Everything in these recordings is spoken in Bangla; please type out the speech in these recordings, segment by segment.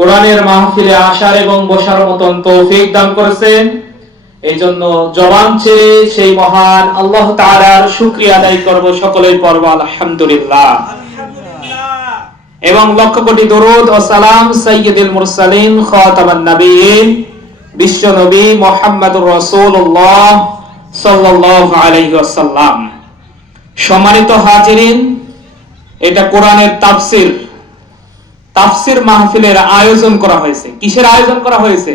কোরআনের মাহফিলে আসার এবং বসার মতন তৌফিক দান করেছেন। এই জন্য জবান ছেড়ে সেই মহান আল্লাহ তাআলার শুকরিয়া আদায় করব। সকলেই পড়ব আলহামদুলিল্লাহ। এবং লক্ষ কোটি দরুদ ও সালাম সাইয়্যিদুল মুরসালিন খাতামান নবীন বিশ্ব নবী মুহাম্মদুর রাসূলুল্লাহ সাল্লাল্লাহু আলাইহি ওয়াসাল্লাম। সম্মানিত হাজিরিন, এটা কোরআনের তাফসির মাহফিলের আয়োজন করা হয়েছে। কিসের আয়োজন করা হয়েছে?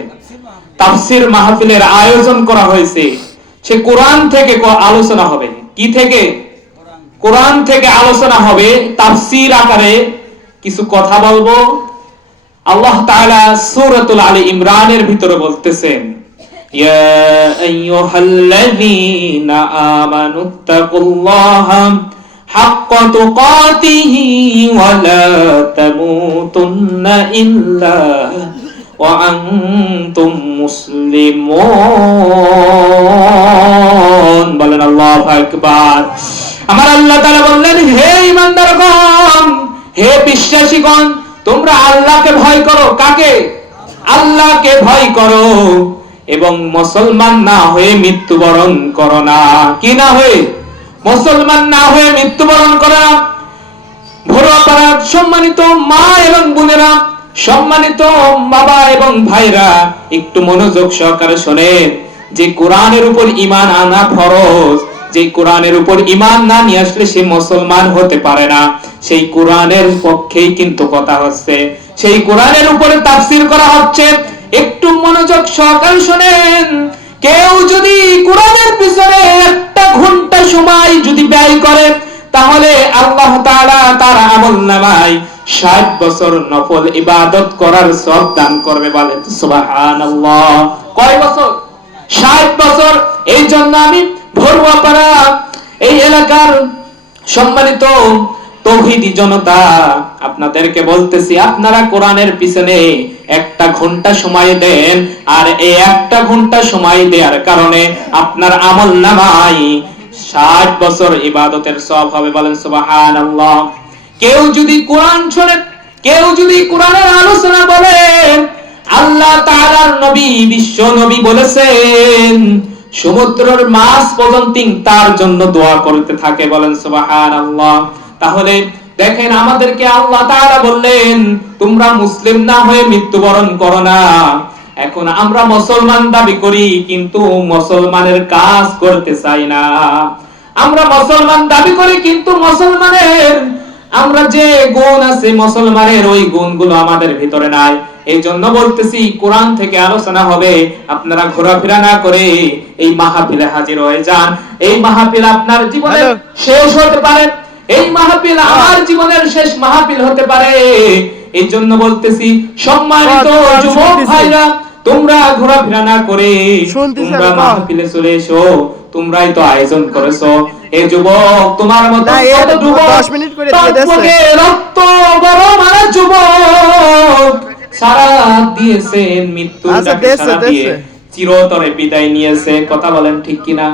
তাফসির মাহফিলের আয়োজন করা হয়েছে। সে কোরআন থেকে আলোচনা হবে। কি থেকে? কোরআন থেকে আলোচনা হবে। তাফসির আকারে কিছু কথা বলবো। আল্লাহ তাআলা সূরাতুল আলী ইমরানের ভিতরে বলতেছেন, ইয়া আইয়ুহাল্লাযীনা আমানুত্তাকুল্লাহা হাক্কা তুকাতিহি ওয়া লা তামুতুন্না ইল্লা ওয়া আনতুম মুসলিমুন। বলেন আল্লাহু আকবার। আমার আল্লাহ তাআলা বললেন, হে ঈমানদারগণ, হে বিশ্বাসীগণ, তোমরা আল্লাহকে ভয় করো। কাকে? আল্লাহকে ভয় করো এবং মুসলমান না হয়ে মৃত্যুবরণ করো না। কি না হয়ে? মুসলমান না হয়ে মৃত্যুবরণ করো না। ভোরপাড়া সম্মানিত মা এবং বোনেরা, সম্মানিত বাবা এবং ভাইরা, একটু মনোযোগ সহকারে শোনেন। যে কোরআনের উপর ঈমান আনা ফরজ, যে কোরআনের উপর ঈমান না নিয়ে আসলে সে মুসলমান হতে পারে না। সেই কোরআনের পক্ষেই কিন্তু কথা হচ্ছে, সেই কোরআনের উপরে তাফসীর করা হচ্ছে। একটু মনোযোগ সহকারে শোনেন। কেউ যদি কোরআনের পিছনে একটা ঘন্টা সময় যদি ব্যয় করে, তাহলে আল্লাহ তাআলা তার আমলনামায় 60 বছর নফল ইবাদত করার সওয়াব দান করবে। বলেন সুবহানাল্লাহ। কয় বছর? 60 বছর। এই জন্য আমি ভোরপাড়া এই এলাকার সম্মানিত তৌহিদি জনতা আপনাদেরকে বলতেছি, আপনারা কোরআনের পিছনে একটা ঘন্টা সময় দেন, আর এই একটা ঘন্টা সময় দেওয়ার কারণে আপনার আমলনামায় 60 বছর ইবাদতের সওয়াব হবে। বলেন সুবহানাল্লাহ। কেউ যদি কোরআন শোনে, কেউ যদি কোরআনের আলোচনা বলে, আল্লাহ তাআলার নবী বিশ্ব নবী বলেছেন সমুদ্রের মাছ পর্যন্ত তার জন্য দোয়া করতে থাকে। বলেন সুবহানাল্লাহ। তাহলে দেখেন, আমাদেরকে আল্লাহ তাআলা বললেন তোমরা মুসলিম না হয়ে মৃত্যুবরণ করো না। এখন আমরা মুসলমান দাবি করি, কিন্তু মুসলমানের কাজ করতে চাই না। আমরা মুসলমান দাবি করি, কিন্তু মুসলমানের আমরা যে গুণ আছে মুসলমানের, ওই গুণগুলো আমাদের ভিতরে নাই। এই জন্য বলতেছি, কোরআন থেকে আলোচনা হবে, আপনারা ঘোরাফেরা না করে এই মাহফিলে হাজির হয়ে যান। এই মাহফিল আপনার জীবনের শেষ হতে পারে, এই মাহফিল আমার জীবনের শেষ মাহফিল হতে পারে। এই জন্য বলতেছি, সম্মানিত যুবক ভাইরা, তোমরা ঘোরাফেরা না করে তোমরা মাহফিলে চলে এসো। তোমরাই তো আয়োজন করেছো। এই যুবক, তোমার মতো কত যুবক 10 মিনিট করে দিয়ে দেছে। রক্ত গরম আর যুবক সারা দিয়েছেন, মৃত্যুর ডাকে সাড়া দিয়ে চিরতরে বিদায় নিয়েছে। কথা বলেন ঠিক কিনা?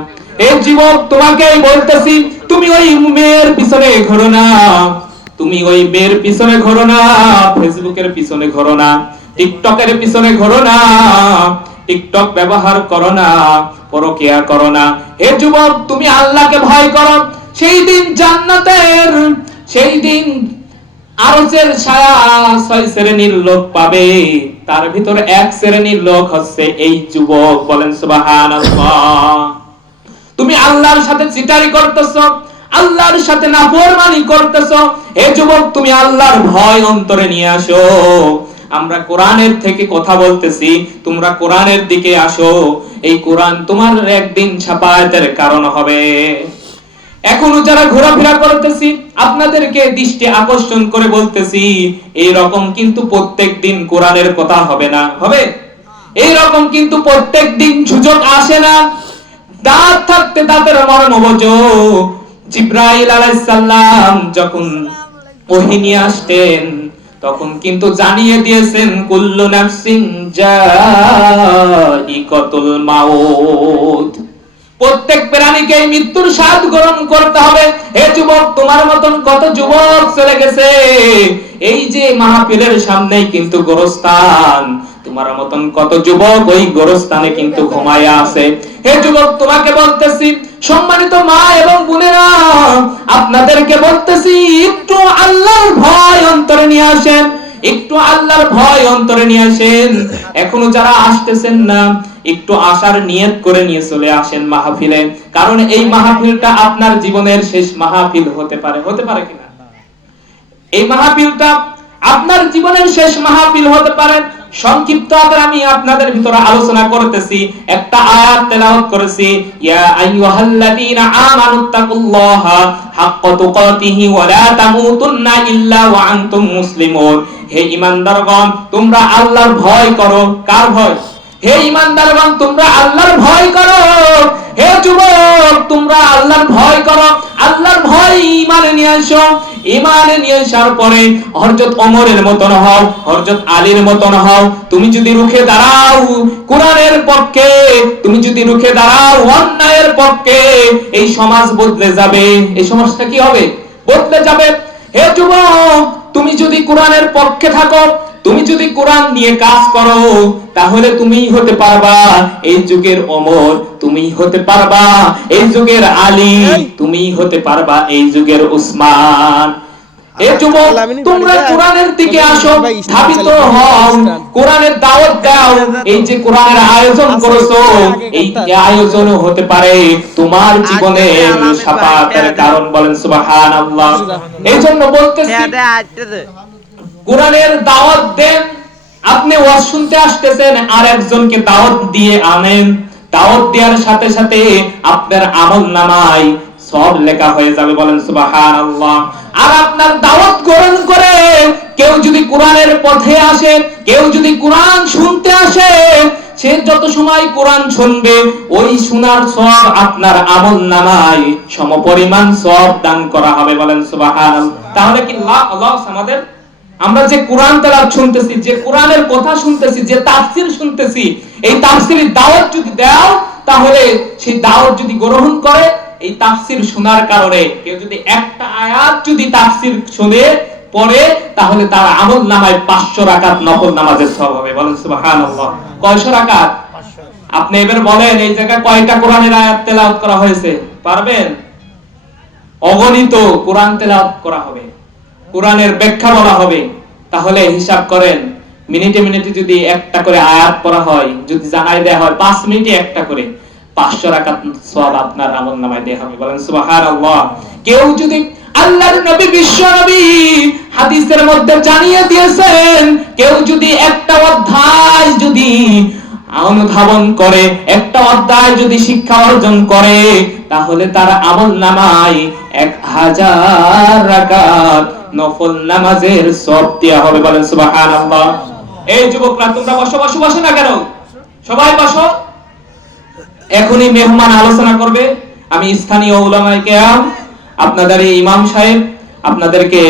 এই যুবক, তোমাকেই বলতেছি, তুমি ওই মেয়ের পিছনে ঘোরো না, তুমি ওই মেয়ের পিছনে ঘোরো না, ফেসবুকের পিছনে ঘোরো না, টিকটকের পিছনে ঘোরো না, টিকটক ব্যবহার করো না, পরকিয়া করো না। হে যুবক, তুমি আল্লাহকে ভয় করো। সেই দিন জান্নাতের, সেই দিন আরশের ছায়া 6 শ্রেণীর লোক পাবে, তার ভিতরে 1 শ্রেণীর লোক হচ্ছে এই যুবক। বলেন সুবহানাল্লাহ। তুমি আল্লাহর সাথে চিটারি করতেছো, আল্লাহর সাথে নাফরমানি করতেছো। হে যুবক, তুমি আল্লাহর ভয় অন্তরে নিয়ে আসো। আমরা কোরআনের থেকে কথা বলতেছি, তোমরা কোরআনের দিকে আসো। এই কোরআন তোমার একদিন ছাপায়াতের কারণ হবে। এখনো যারা ঘোরাফেরা করতেছি, আপনাদেরকে দৃষ্টি আকর্ষণ করে বলতেছি, এই রকম কিন্তু প্রত্যেক দিন কোরআনের কথা হবে না। হবে? এই রকম কিন্তু প্রত্যেক দিন সুযোগ আসে না। দাঁত থাকতে দাঁতের মর্ম বোঝো। জিবরাইল আলাইহিস সালাম যখন ওহী নিয়ে আসতেন, তখন কিন্তু জানিয়ে দিয়েছেন কুল্লু নাফসিন যায়িকাতুল মাউত। প্রত্যেক প্রাণীকে মৃত্যুর স্বাদ গ্রহণ করতে হবে। হে যুবক, তোমার মতন কত যুবক চলে গেছে, এই যে মাহফিলের সামনেই কিন্তু গোরস্থান, তোমার মতন কত যুবক ওই গোরস্থানে কিন্তু ঘুমায়া আছে। হে যুবক, তোমাকে বলতেছি, সম্মানিত মা এবং বোনেরা, আপনাদেরকে বলতেছি, একটু আল্লাহর ভয় অন্তরে নিয়ে আসেন, একটু আল্লাহর ভয় অন্তরে নিয়ে আসেন। এখনো যারা আসতেছেন না, একটু আসার নিয়ত করে নিয়ে চলে আসেন মাহফিলে, কারণ এই মাহফিলটা আপনার জীবনের শেষ মাহফিল হতে পারে। হতে পারে কিনা? এই মাহফিলটা আপনার জীবনের শেষ মাহফিল হতে পারে। সংক্ষিপ্ত আকারে আমি আপনাদের ভিতরে আলোচনা করতেছি, একটা আয়াত তেলাওয়াত করেছি, ইয়া আইয়ুহাল্লাযীনা আমানুত্তাকুল্লাহা হাক্কা তুকাতিহি ওয়া লা তামুতুন্না ইল্লা ওয়া আনতুম মুসলিমুন। হে ঈমানদারগণ, তোমরা আল্লাহর ভয় করো। কার ভয়? হে ঈমানদারগণ, তোমরা আল্লাহর ভয় করো। হে যুবক, তোমরা আল্লাহর ভয় করো। আল্লাহর ভয় ঈমানে নিয়ে আসো। ঈমানে নিয়ে আসার পরে হযরত ওমরের মতন হও, হযরত আলীর মতন হও। তুমি যদি রুখে দাঁড়াও কোরআনের পক্ষে, তুমি যদি রুখে দাঁড়াও অন্যায়ের পক্ষে, এই সমাজ বদলে যাবে। এই সমাজটা কি হবে? বদলে যাবে। হে যুবক, তুমি যদি কোরআনের পক্ষে থাকো, তুমি যদি কোরআন নিয়ে কাজ করো, তাহলে তুমিই হতে পারবা এই যুগের ওমর, তুমিই হতে পারবা এই যুগের আলী, তুমিই হতে পারবা এই যুগের উসমান। এই যুবক, তোমরা কোরআনের দিকে আসো, ধাবিত হও, কোরআনের দাওয়াত দাও। এই যে কোরআনের আয়োজন করেছো, এই আয়োজনও হতে পারে তোমার জীবনের শাফাতের কারণ। বলেন সুবহানাল্লাহ। এইজন্য বলতেছি, কোরআনের দাওয়াত দেন। আপনি ওয়াজ শুনতে আসতেছেন, আর একজনকে দাওয়াত দিয়ে আনেন। দাওয়াত দেওয়ার সাথে সাথে আপনার আমলনামায় সব লেখা হয়ে যাবে। বলেন সুবহানাল্লাহ। আর আপনার দাওয়াত গ্রহণ করে কেউ যদি কোরআনের পথে আসে, কেউ যদি কোরআন শুনতে আসে, সে যত সময় কোরআন শুনবে, ওই শোনার সওয়াব আপনার আমলনামায় সমপরিমাণ সওয়াব দান করা হবে। বলেন সুবহানাল্লাহ। তাহলে কি লস আমাদের? আমরা যে কোরআন তেলাওয়াত শুনতেছি, যে কোরআনের কথা শুনতেছি, যে তাফসীর শুনতেছি, এই তাফসীরের দাওয়াত যদি দাও, তাহলে সেই দাওয়াত যদি গ্রহণ করে, এই তাফসীর শোনার কারণে কেউ যদি একটা আয়াত যদি তাফসীর শুনে পড়ে, তাহলে তার আমলনামায় 500 রাকাত নফল নামাজের সওয়াব হবে। বলেন সুবহানাল্লাহ। কয়শো রাকাত? আপনি এবার বলেন, এই জায়গায় কয়টা কোরআনের আয়াত তেলাওয়াত করা হয়েছে? পারবেন? অগণিত কোরআন তেলাওয়াত করা হবে, কোরআনের ব্যাখ্যা বলা হবে। তাহলে হিসাব করেন, মিনিটে মিনিটে যদি একটা করে আয়াত পড়া হয়, যদি জানাই দেয়া হয় 5 মিনিটে একটা করে, 500 রাকাত সওয়াব আপনার আমলনামায় দেয়া হবে। বলেন সুবহানাল্লাহ। কেউ যদি, আল্লাহর নবী, বিশ্ব নবী হাদিসের মধ্যে জানিয়ে দিয়েছেন, কেউ যদি একটা অধ্যায় যদি অনুধাবন করে, একটা অধ্যায় যদি শিক্ষা অর্জন করে, তাহলে তার আমলনামায় 1000 রাকাত নফল নামাজের সওয়াব দেয়া হবে। বলেন সুবহানাল্লাহ। এই যুবকরা, তোমরা বসো বসো বসো না কেন? সবাই বসো। এখনই মেহমান আলোচনা করবে। আমি স্থানীয় উলামায়ে কেরাম, আপনাদের এই ইমাম সাহেব, আপনাদেরকে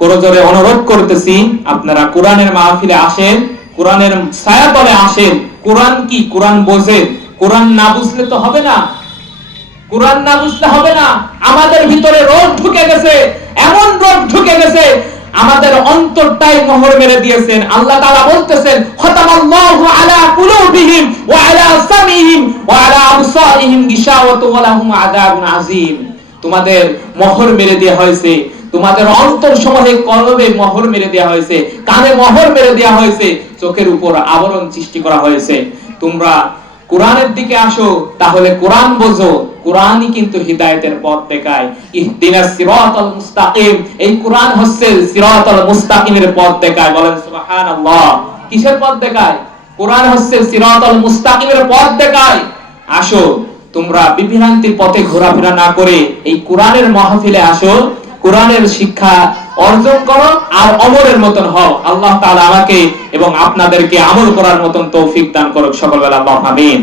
করজোরে অনুরোধ করতেছি, আপনারা কোরআনের মাহফিলে আসেন, কোরআনের ছায়াতলে আসেন। কোরআন কি? কোরআন বোঝেন। কোরআন না বুঝলে তো হবে না। কোরআন না বুঝলে হবে না। আমাদের ভিতরে রোগ ঢুকে গেছে, এমন রোগ ঢুকে গেছে, আমাদের অন্তরটাই মোহর মেরে দিয়েছেন। আল্লাহ তাআলা বলতেছেন, খাতামাল্লাহু আলা কুলুবিহিম ওয়া আলা সামিহিম ওয়া আলা আবসারিহিম গিশাওয়াতু ওয়া লাহুম আযাবুন আযীম। তোমাদের মোহর মেরে দেয়া হয়েছে, তোমাদের অন্তরসমূহে, কলবে মোহর মেরে দেয়া হয়েছে, কানে মোহর মেরে দেয়া হয়েছে, চোখের উপর আবরণ সৃষ্টি করা হয়েছে। তোমরা কোরআনের দিকে আসো, তাহলে কোরআন বোঝো। কোরআনই কিন্তু হিদায়াতের পথ দেখায়। ইহদিনাস সিরাতাল মুস্তাকিম, এই কোরআন হচ্ছে সিরাতাল মুস্তাকিমের পথ দেখায়। বলেন সুবহানাল্লাহ। কিসের পথ দেখায়? কোরআন হচ্ছে সিরাতাল মুস্তাকিমের পথ দেখায়। আসো, তোমরা বিভ্রান্তির পথে ঘোরাফেরা না করে এই কোরআনের মাহফিলে আসো, কোরআনের শিক্ষা অর্জন করো, আর অমরের মতন হও। আল্লাহ তাআলা আমাকে এবং আপনাদেরকে আমল করার মতন তৌফিক দান করুক। সকল বেলা আল্লাহ আমিন।